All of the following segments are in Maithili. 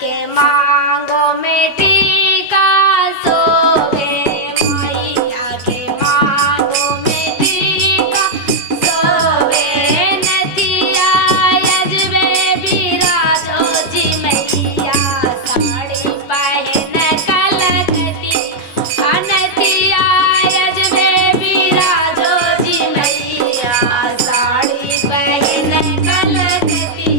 के मांगो में टीका सोवे, मैया के मांगो में टीका सोवे, नथिया यजबे बिराजो जी मैया, साड़ी पहन कलकती, नथिया यजबे बिराजो जी मैया, साड़ी पहन कलकती,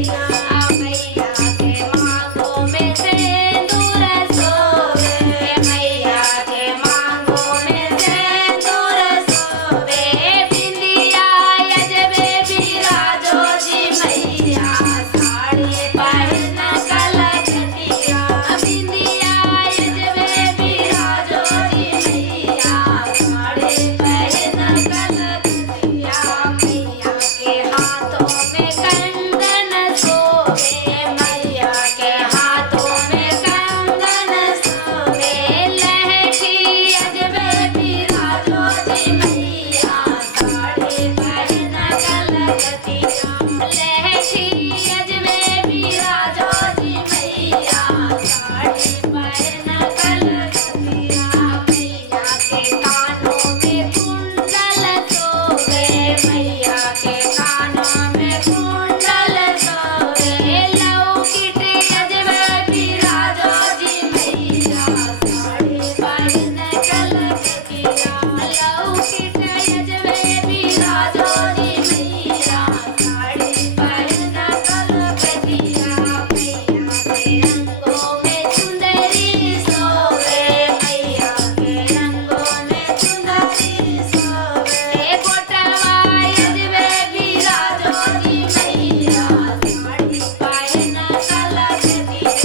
मैया के मांगो में सिंदूर सोवे, मैया के मांगो में सिंदूर सोवे, बिंदिया यजबे बिराजो जी मैया, साड़ी पहन कलकतिया, बिंदिया यजबे बिराजो जी मैया, साड़ी पहन कलकतिया, मैया के हाथों में कंगन सोवे, मैया के हाथों में कंगन सोवे, लहठी यजबे बिराजो जी मैया, साड़ी पहन कलकतिया, लहठी यजबे बिराजो जी मैया, साड़ी पहन कलकतिया, मैया के कानों में कुंडल सोवे, मैया के कानों में कुंडल सोवे, लौकिट यजबे बिराजो जी मैया, साड़ी पहन कलकतिया, लौकिट यजबे बिराजो जी मैया, साड़ी पहन कलकतिया, मैया के रंगों में चुंदरी सोवे, मैया के रंगों में चुंदरी सोवे, कोटवा यजबे बिराजो जी मैया, साड़ी पहन कलकतिया,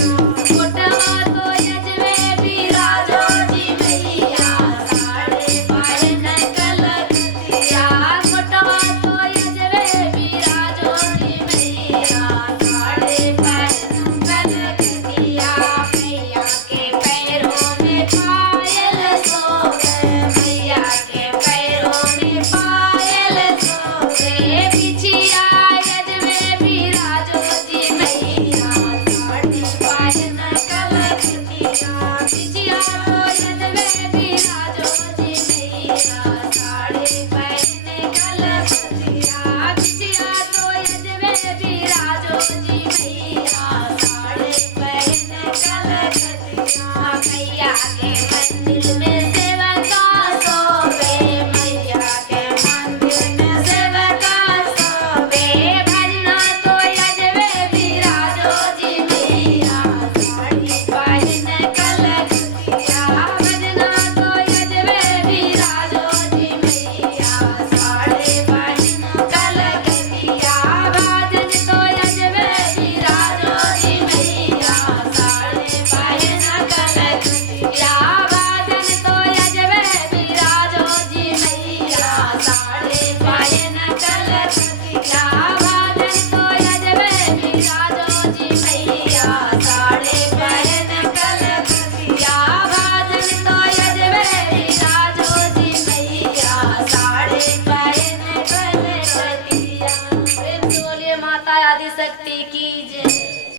कोटवा तो यजबे बिराजो जी मैया, साड़ी पहन कलकतिया, कोटवा तो यजबे बिराजो जी मैया, साड़ी पहन कलकतिया, मैया के पैरों में पायल सोवे, मैया के पैरों में पायल सोवे, बिछिया यजबे बिराजो जी मैया, साड़ी पहन कलकतिया, बिछिया तो यजबे बिराजो जी मैया, साड़ी पहन कलकतिया, बिछिया तो यजबे बिराजो जी मैया, साड़ी पहन कलकतिया, मैया के मंदिर में